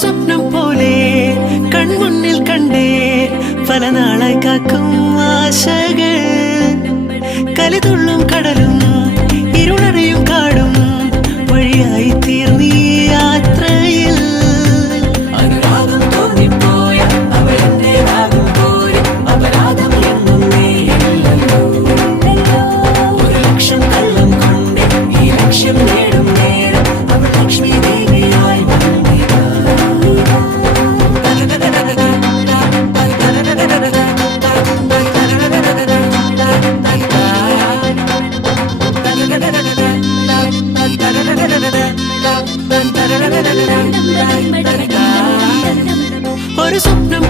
സ്വപ്നം പോലെ കൺമുന്നിൽ കണ്ടേ പല നാളെ കാക്കും ആശകൾ. കലിതുള്ളും കടലും ഇരുളറിയും കാടും വഴിയായി തീർന്നീ യാത്രയിൽ. Please.